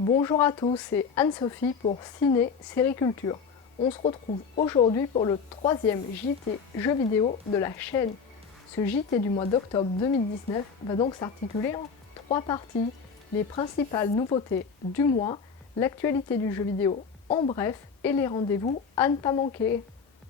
Bonjour à tous, c'est Anne-Sophie pour Ciné Sériculture. On se retrouve aujourd'hui pour le troisième JT jeux vidéo de la chaîne. Ce JT du mois d'octobre 2019 va donc s'articuler en trois parties. Les principales nouveautés du mois, l'actualité du jeu vidéo en bref et les rendez-vous à ne pas manquer.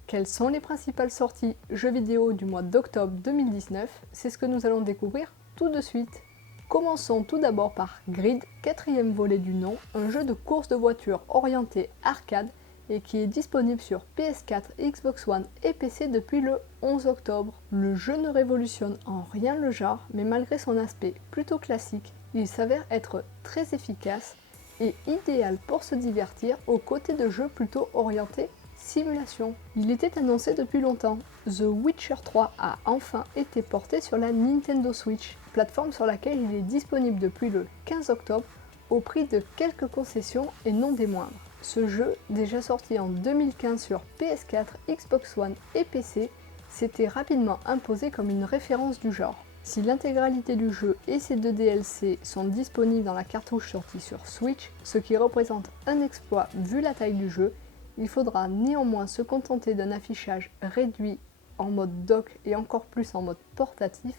Quelles sont les principales sorties jeux vidéo du mois d'octobre 2019? C'est ce que nous allons découvrir tout de suite. Commençons tout d'abord par Grid, quatrième volet du nom, un jeu de course de voiture orienté arcade et qui est disponible sur PS4, Xbox One et PC depuis le 11 octobre. Le jeu ne révolutionne en rien le genre, mais malgré son aspect plutôt classique, il s'avère être très efficace et idéal pour se divertir aux côtés de jeux plutôt orientés simulation. Il était annoncé depuis longtemps. The Witcher 3 a enfin été porté sur la Nintendo Switch, plateforme sur laquelle il est disponible depuis le 15 octobre au prix de quelques concessions et non des moindres. Ce jeu, déjà sorti en 2015 sur PS4, Xbox One et PC, s'était rapidement imposé comme une référence du genre. Si l'intégralité du jeu et ses deux DLC sont disponibles dans la cartouche sortie sur Switch, ce qui représente un exploit vu la taille du jeu, il faudra néanmoins se contenter d'un affichage réduit en mode dock et encore plus en mode portatif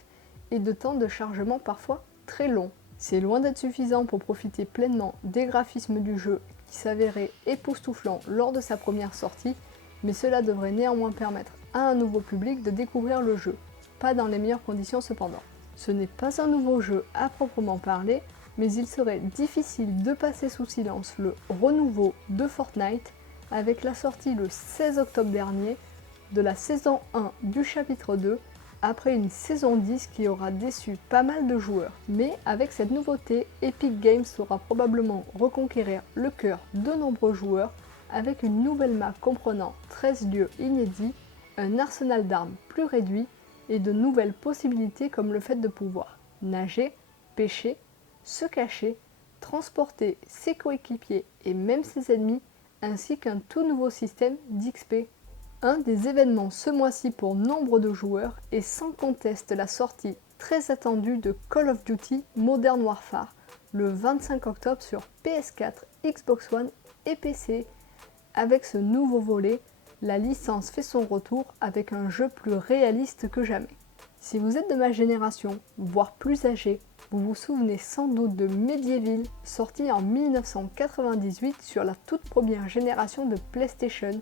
et de temps de chargement parfois très long. C'est loin d'être suffisant pour profiter pleinement des graphismes du jeu qui s'avéraient époustouflants lors de sa première sortie, mais cela devrait néanmoins permettre à un nouveau public de découvrir le jeu, pas dans les meilleures conditions cependant. Ce n'est pas un nouveau jeu à proprement parler, mais il serait difficile de passer sous silence le renouveau de Fortnite avec la sortie le 16 octobre dernier de la saison 1 du chapitre 2, après une saison 10 qui aura déçu pas mal de joueurs. Mais avec cette nouveauté, Epic Games saura probablement reconquérir le cœur de nombreux joueurs avec une nouvelle map comprenant 13 lieux inédits, un arsenal d'armes plus réduit et de nouvelles possibilités comme le fait de pouvoir nager, pêcher, se cacher, transporter ses coéquipiers et même ses ennemis, ainsi qu'un tout nouveau système d'XP. Un des événements ce mois-ci pour nombre de joueurs est sans conteste la sortie très attendue de Call of Duty Modern Warfare le 25 octobre sur PS4, Xbox One et PC. Avec ce nouveau volet, la licence fait son retour avec un jeu plus réaliste que jamais. Si vous êtes de ma génération, voire plus âgé, vous vous souvenez sans doute de Medieval, sorti en 1998 sur la toute première génération de PlayStation.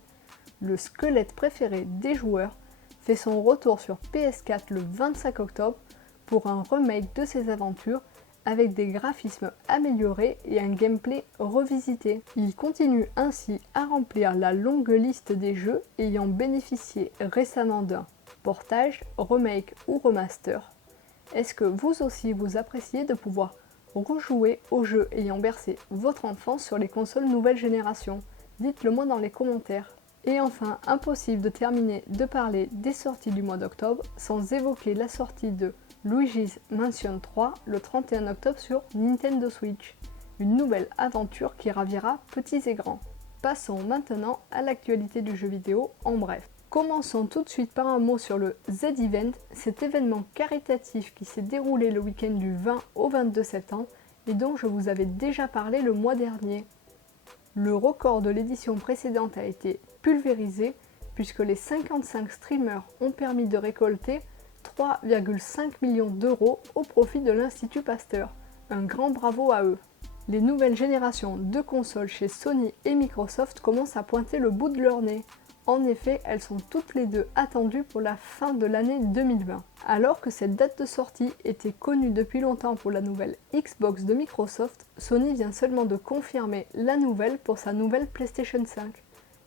Le squelette préféré des joueurs fait son retour sur PS4 le 25 octobre pour un remake de ses aventures avec des graphismes améliorés et un gameplay revisité. Il continue ainsi à remplir la longue liste des jeux ayant bénéficié récemment d'un portage, remake ou remaster. Est-ce que vous aussi vous appréciez de pouvoir rejouer aux jeux ayant bercé votre enfance sur les consoles nouvelle génération? Dites-le moi dans les commentaires. Et enfin, impossible de terminer de parler des sorties du mois d'octobre sans évoquer la sortie de Luigi's Mansion 3 le 31 octobre sur Nintendo Switch. Une nouvelle aventure qui ravira petits et grands. Passons maintenant à l'actualité du jeu vidéo en bref. Commençons tout de suite par un mot sur le Z-Event, cet événement caritatif qui s'est déroulé le week-end du 20 au 22 septembre et dont je vous avais déjà parlé le mois dernier. Le record de l'édition précédente a été pulvérisé puisque les 55 streamers ont permis de récolter 3,5 millions d'euros au profit de l'Institut Pasteur. Un grand bravo à eux. Les nouvelles générations de consoles chez Sony et Microsoft commencent à pointer le bout de leur nez. En effet, elles sont toutes les deux attendues pour la fin de l'année 2020. Alors que cette date de sortie était connue depuis longtemps pour la nouvelle Xbox de Microsoft, Sony vient seulement de confirmer la nouvelle pour sa nouvelle PlayStation 5.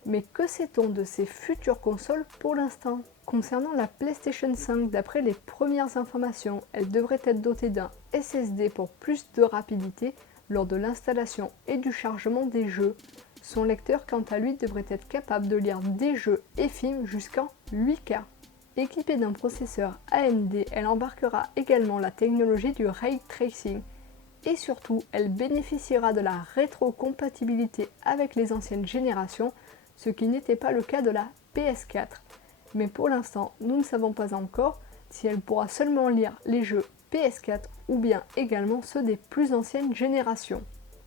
Mais que sait-on de ces futures consoles pour l'instant? Concernant la PlayStation 5, d'après les premières informations, elle devrait être dotée d'un SSD pour plus de rapidité lors de l'installation et du chargement des jeux. Son lecteur, quant à lui, devrait être capable de lire des jeux et films jusqu'en 8K. Équipée d'un processeur AMD, elle embarquera également la technologie du Ray Tracing. Et surtout, elle bénéficiera de la rétrocompatibilité avec les anciennes générations, ce qui n'était pas le cas de la PS4. Mais pour l'instant, nous ne savons pas encore si elle pourra seulement lire les jeux PS4 ou bien également ceux des plus anciennes générations.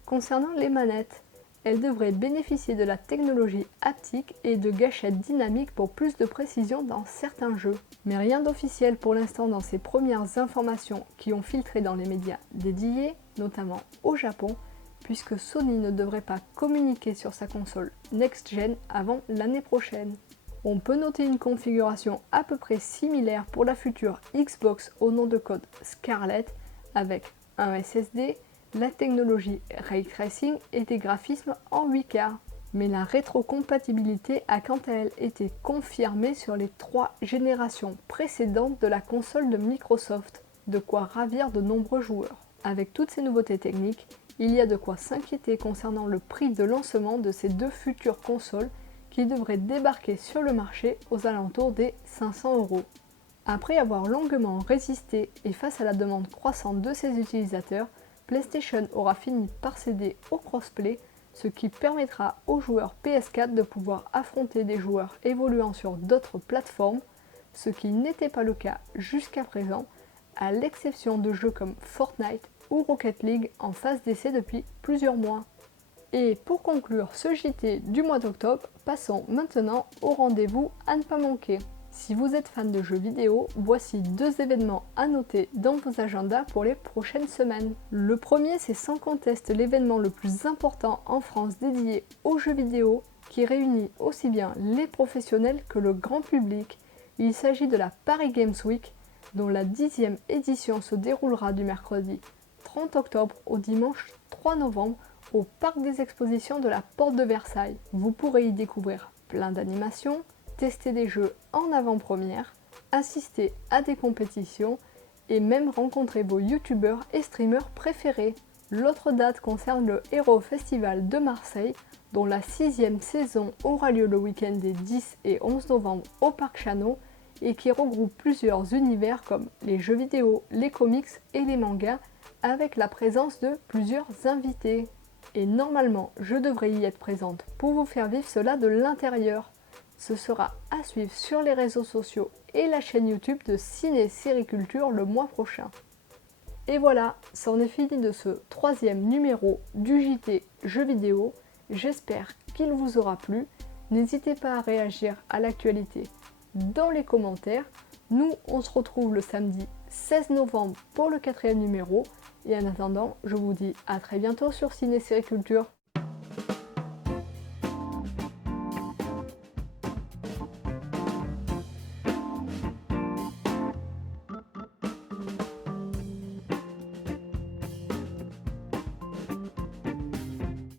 concernant les manettes. Elles devraient bénéficier de la technologie haptique et de gâchettes dynamiques pour plus de précision dans certains jeux. Mais rien d'officiel pour l'instant dans ces premières informations qui ont filtré dans les médias dédiés, notamment au Japon, puisque Sony ne devrait pas communiquer sur sa console next-gen avant l'année prochaine. On peut noter une configuration à peu près similaire pour la future Xbox au nom de code Scarlett, avec un SSD, la technologie Ray Tracing et des graphismes en 8K. Mais la rétrocompatibilité a quant à elle été confirmée sur les 3 générations précédentes de la console de Microsoft, de quoi ravir de nombreux joueurs. Avec toutes ces nouveautés techniques, il y a de quoi s'inquiéter concernant le prix de lancement de ces 2 futures consoles qui devraient débarquer sur le marché aux alentours des 500 €. Après avoir longuement résisté et face à la demande croissante de ses utilisateurs, PlayStation aura fini par céder au crossplay, ce qui permettra aux joueurs PS4 de pouvoir affronter des joueurs évoluant sur d'autres plateformes, ce qui n'était pas le cas jusqu'à présent, à l'exception de jeux comme Fortnite ou Rocket League en phase d'essai depuis plusieurs mois. Et pour conclure ce JT du mois d'octobre, passons maintenant au rendez-vous à ne pas manquer. Si vous êtes fan de jeux vidéo, voici 2 événements à noter dans vos agendas pour les prochaines semaines. Le premier, c'est sans conteste l'événement le plus important en France dédié aux jeux vidéo, qui réunit aussi bien les professionnels que le grand public. Il s'agit de la Paris Games Week, dont la 10e édition se déroulera du mercredi 30 octobre au dimanche 3 novembre au Parc des Expositions de la Porte de Versailles. Vous pourrez y découvrir plein d'animations, tester des jeux en avant-première, assister à des compétitions et même rencontrer vos youtubeurs et streamers préférés. L'autre date concerne le Hero Festival de Marseille, dont la 6e saison aura lieu le week-end des 10 et 11 novembre au Parc Chano et qui regroupe plusieurs univers comme les jeux vidéo, les comics et les mangas, avec la présence de plusieurs invités. Et normalement, je devrais y être présente pour vous faire vivre cela de l'intérieur. Ce sera à suivre sur les réseaux sociaux et la chaîne YouTube de Ciné Série Culture le mois prochain. Et voilà, c'en est fini de ce 3e numéro du JT Jeux vidéo. J'espère qu'il vous aura plu. N'hésitez pas à réagir à l'actualité dans les commentaires. Nous, on se retrouve le samedi 16 novembre pour le 4e numéro. Et en attendant, je vous dis à très bientôt sur Ciné Série Culture.